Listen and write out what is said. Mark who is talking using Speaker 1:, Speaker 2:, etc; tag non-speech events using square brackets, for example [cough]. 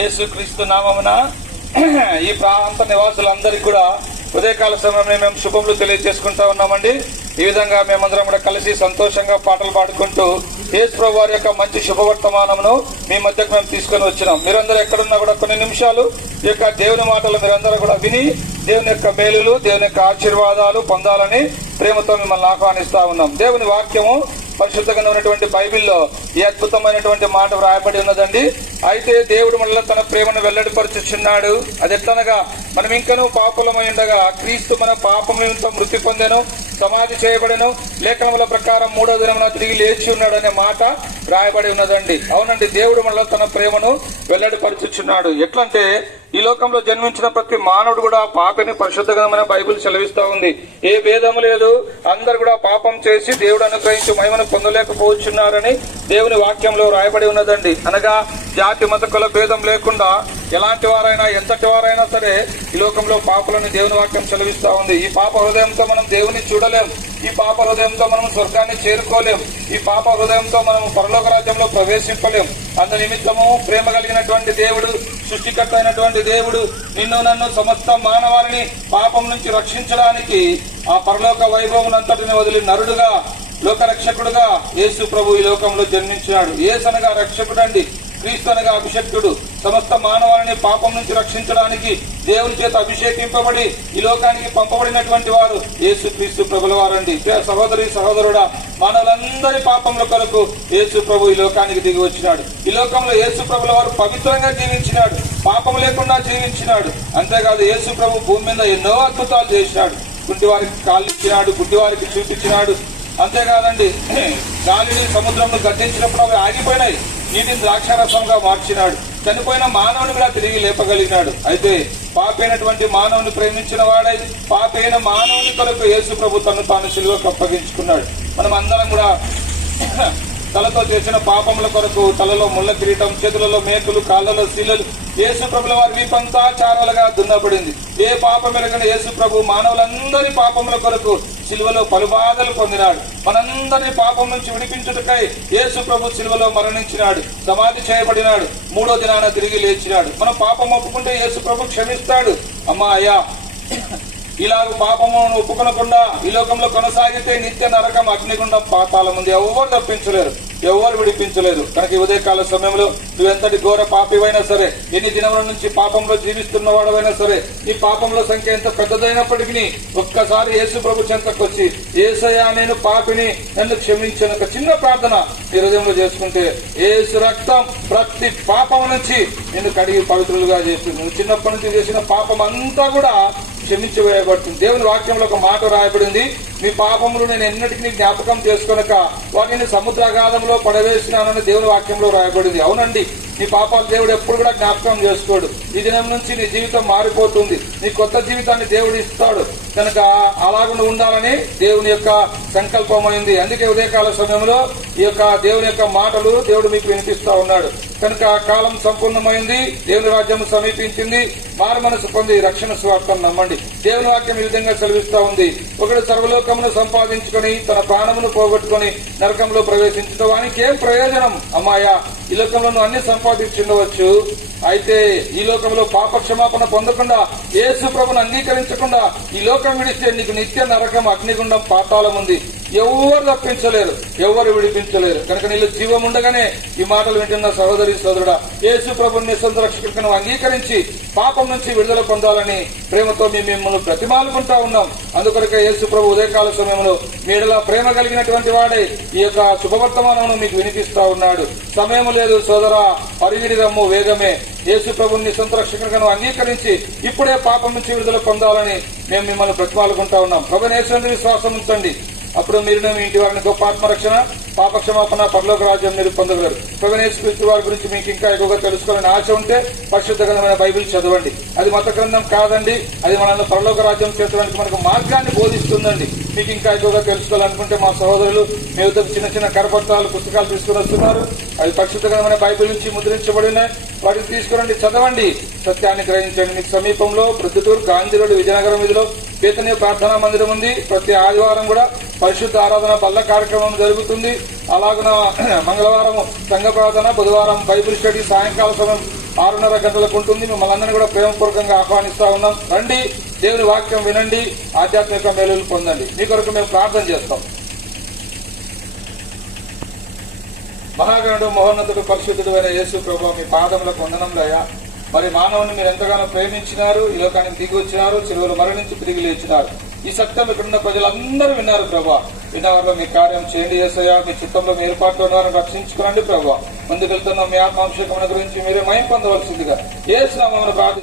Speaker 1: యేసుక్రీస్తు నామమున ఈ ప్రాంత నివాసులందరికీ కూడా ఉదయకాల సమయంలో మేము శుభములు తెలియజేసుకుంటా ఉన్నామండి. ఈ విధంగా మేమందరం కూడా కలిసి సంతోషంగా పాటలు పాడుకుంటూ యేసు వారి యొక్క మంచి శుభవర్తమానమును మీ మధ్యకు మేము తీసుకొని వచ్చినాం. మీరందరూ ఎక్కడున్నా కూడా కొన్ని నిమిషాలు ఈ యొక్క దేవుని మాటలు మీరందరూ కూడా విని దేవుని యొక్క మేలులు దేవుని యొక్క ఆశీర్వాదాలు పొందాలని ప్రేమతో మిమ్మల్ని ఆహ్వానిస్తా ఉన్నాం. దేవుని వాక్యము పరిశుద్ధంగా ఉన్నటువంటి బైబిల్లో ఈ అద్భుతమైనటువంటి మాట వ్రాయబడి ఉన్నదండి. అయితే దేవుడు మనల్ని తన ప్రేమను వెల్లడిపరుచుచున్నాడు. అది ఎట్లనగా మనం ఇంకనూ పాపులమై ఉండగా క్రీస్తు మన పాపం నిమిత్తం మృతి పొందెను సమాధి చేయబడెను లేఖనముల ప్రకారం మూడో దినమున తిరిగి లేచి ఉన్నాడు అనే మాట రాయబడి ఉన్నదండి. అవునండి దేవుడు మనలో తన ప్రేమను వెల్లడిపరుచుచున్నాడు. ఎట్లంటే ఈ లోకంలో జన్మించిన ప్రతి మానవుడు కూడా పాపని పరిశుద్ధమైన బైబిల్ సెలవిస్తా ఉంది. ఏ భేదము లేదు. అందరు కూడా పాపం చేసి దేవుడు అనుగ్రహించి మహిమను పొందలేకపోతున్నారని దేవుని వాక్యంలో రాయబడి ఉన్నదండి. అనగా జాతి మత కుల భేదం లేకుండా ఎలాంటి వారైనా ఎంతటి వారైనా సరే ఈ లోకంలో పాపలను దేవుని వాక్యం సెలవిస్తా ఉంది. ఈ పాప హృదయంతో మనం దేవుని చూడలేం. ఈ పాప హృదయంతో మనం స్వర్గాన్ని చేరుకోలేం. ఈ పాప హృదయంతో మనం పరలోక రాజ్యంలో ప్రవేశింపలేం. అందు నిమిత్తము ప్రేమ కలిగినటువంటి దేవుడు సృష్టికర్త అయినటువంటి దేవుడు నిన్ను నన్ను సమస్త మానవాళిని పాపం నుంచి రక్షించడానికి ఆ పరలోక వైభవం అంతటిని వదిలి నరుడుగా లోక రక్షకుడుగా యేసు ప్రభు ఈ లోకంలో జన్మించినాడు. రక్షకుడు రక్షకుడండి. క్రీస్తు అనగా అభిషక్తుడు. సమస్త మానవాళిని పాపం నుంచి రక్షించడానికి దేవుని చేత అభిషేకింపబడి ఈ లోకానికి పంపబడినటువంటి వారు యేసు క్రీస్తు ప్రభుల వారండి. సహోదరి సహోదరుడా మానవులందరి పాపముల కొరకు యేసు ప్రభు ఈ లోకానికి దిగి వచ్చినాడు. ఈ లోకంలో యేసు ప్రభుల వారు పవిత్రంగా జీవించినాడు. పాపం లేకుండా జీవించినాడు. అంతేకాదు యేసు ప్రభు భూమి మీద ఎన్నో అద్భుతాలు చేసినాడు. గుడ్డివారికి కాళ్ళు ఇచ్చినాడు గుడ్డివారికి చూపించినాడు. అంతేకాదండి గాలిని సముద్రంలో కట్టించినప్పుడు అవి ఆగిపోయినాయి. నీటిని ద్రాక్షారసంగా మార్చినాడు. చనిపోయిన మానవుని కూడా తిరిగి లేపగలిగినాడు. అయితే పాపైనటువంటి మానవుని ప్రేమించిన వాడై పాపైన మానవుని కొరకు యేసు ప్రభు తను తాను సిలువకు అప్పగించుకున్నాడు మనం అందరం కూడా తలతో చేసిన పాపముల కొరకు తలలో ముళ్ళ కిరీటం చేతులలో మేకులు కాళ్ళలో శిలలు యేసు ప్రభుల వారి వీపంతాచారాలుగా దున్నబడింది. ఏ పాపం ఎరగని యేసు ప్రభు మానవులందరి పాపముల కొరకు సిలువలో పలుబాధలు పొందినాడు. మనందరినీ పాపం నుంచి విడిపించుటకై యేసు ప్రభు సిలువలో మరణించినాడు. సమాధి చేయబడినాడు. మూడో దినాన తిరిగి లేచినాడు. మనం పాపం ఒప్పుకుంటే యేసు ప్రభు క్షమిస్తాడు. అమ్మా అయ్యా. ఇలాగ పాపమును ఒప్పుకొనకుండా ఈ లోకంలో కొనసాగితే నిత్య నరకం అగ్నిగుండం పాతాల ముందు ఎవరు తప్పించలేరు. ఎవరు విడిపించలేరు. కనుక ఉదయకాల సమయంలో నువ్వు ఎంతటి ఘోర పాపివైనా సరే ఎన్ని దినముల నుంచి పాపంలో జీవిస్తున్న వాడవైనా సరే ఈ పాపంలో సంఖ్య ఎంత పెద్దదైనప్పటికీ ఒక్కసారి యేసు ప్రభు చెంతకొచ్చి ఏసయా నేను పాపిని నన్ను క్షమించిన ఒక చిన్న ప్రార్థన ఈ హృదయంలో చేసుకుంటే ఏసు రక్తం ప్రతి పాపం నుంచి నిన్ను కడిగి పవిత్రులుగా చేస్తుంది. నువ్వు చిన్నప్పటి నుంచి చేసిన పాపం అంతా కూడా క్షమించవేయబడుతుంది దేవుని వాక్యంలో ఒక మాట రాయబడింది మీ పాపములు నేను ఎన్నటికీ జ్ఞాపకం చేసుకొనక వాటిని సముద్రాగాధంలో పడవేసినానని దేవుని వాక్యంలో రాయబడింది అవునండి నీ పాపాలు దేవుడు ఎప్పుడు కూడా జ్ఞాపకం చేసుకోడు. ఈ దినం నుంచి నీ జీవితం మారిపోతుంది. నీ కొత్త జీవితాన్ని దేవుడు ఇస్తాడు. కనుక అలాగను ఉండాలని దేవుని యొక్క సంకల్పమైంది అందుకే ఉదయకాల సమయంలో ఈ యొక్క దేవుని యొక్క మాటలు దేవుడు మీకు వినిపిస్తా ఉన్నాడు. కనుక ఆ కాలం సంపూర్ణమైంది. దేవుని రాజ్యం సమీపించింది. మారు మనసు పొంది రక్షణ స్వార్థం నమ్మండి. దేవుని వాక్యం ఈ విధంగా సెలవిస్తా ఉంది. ఒకడు సర్వలోకమును సంపాదించుకొని తన ప్రాణమును పోగొట్టుకొని నరకంలో ప్రవేశించడం వానికి ఏం ప్రయోజనం? అమ్మాయ ఈ లోకంలో అన్ని సంపాదించుండవచ్చు. అయితే ఈ లోకంలో పాప క్షమాపణ పొందకుండా యేసు ప్రభును అంగీకరించకుండా ఈ లోకం విడిస్తే నీకు నిత్య నరకం అగ్నిగుండం పాతాళం ఉంది. ఎవరు తప్పించలేరు. ఎవరు విడిపించలేరు. కనుక నీళ్ళు జీవం ఉండగానే ఈ మాటలు వింటున్న సహోదరి సోదరుడా యేసు ప్రభుని నిస్సంత అంగీకరించి పాపం నుంచి విడుదల పొందాలని ప్రేమతో మేము మిమ్మల్ని ప్రతిమాలుకుంటా ఉన్నాం. అందుకొరకే యేసు ప్రభు ఉదయకాల సమయంలో మీడలా ప్రేమ కలిగినటువంటి వాడే ఈ యొక్క శుభవర్తమానం మీకు వినిపిస్తా ఉన్నాడు. సమయం లేదు సోదరా పరిగిడి రమ్ము వేగమే. యేసు ప్రభుని నిస్సంత అంగీకరించి ఇప్పుడే పాపం నుంచి విడుదల పొందాలని మేము మిమ్మల్ని ప్రతిమాలుకుంటా ఉన్నాం. ప్రభు నేర్చుకుని విశ్వాసం ఉంచండి. అప్పుడు మీరు ఇంటి వారిని గొప్ప ఆత్మరక్షణ పాపక్షమాపణ పరలోక రాజ్యం మీరు పొందగలరు. క్రీస్తు వారి గురించి మీకు ఇంకా ఎక్కువగా తెలుసుకోవాలని ఆశ ఉంటే పరిశుద్ధ గ్రంథమైన బైబిల్ చదవండి. అది మత గ్రంథం కాదండి. అది మనల్ని పరలోక రాజ్యం చేర్చడానికి మనకు మార్గాన్ని బోధిస్తుందండి. మీకు ఇంకా ఎక్కువగా తెలుసుకోవాలనుకుంటే మా సహోదరులు మీ చిన్న చిన్న కరపత్రాలు పుస్తకాలు తీసుకుని వస్తున్నారు. అది పరిశుద్ధకరమైన బైబిల్ నుంచి ముద్రించబడిన వాటిని తీసుకురండి చదవండి. సత్యాన్ని గ్రహించండి. మీకు సమీపంలో ప్రొద్దుటూరు గాంధీ రోడ్డు విజయనగరం వీధిలో చైతన్య ప్రార్థనా మందిరం ఉంది. ప్రతి ఆదివారం కూడా పరిశుద్ధ ఆరాధన బల్ల కార్యక్రమం జరుగుతుంది. అలాగున [clears throat] మంగళవారం సంఘ ప్రార్థన బుధవారం బైబిల్ స్టడీ సాయంకాల సమయం ఆరున్నర గంటలకు ఉంటుంది. మిమ్మల్ని అందరినీ కూడా ప్రేమపూర్వకంగా ఆహ్వానిస్తా ఉన్నాం. రండి దేవుని వాక్యం వినండి ఆధ్యాత్మిక మేలులు పొందండి. మీ కొరకు మేము ప్రార్థన చేస్తాం. మహాగణుడు మహోన్నతుడు పరిశుద్ధుడు అయిన యేసు ప్రభు మీ పాదములకు వందనములయ్యా మరి మానవుని మీరు ఎంతగానో ప్రేమించినారు ఈ లోకానికి దిగి వచ్చినారు చెరువులు మరణించి తిరిగి లేచినారు. ఈ సత్యం ఇక్కడున్న ప్రజలందరూ విన్నారు ప్రభా. విన్నవారిలో మీ కార్యం చేయండి చేసయ్యా మీ చిత్తంలో మీ ఏర్పాట్లు ఉన్నవారిని రక్షించుకోండి ప్రభా. ముందుకెళ్తున్న మీ ఆత్మాంశకమైన గురించి మీరే మయం పొందవలసిందిగా ఏ శ్రమను ప్రార్థి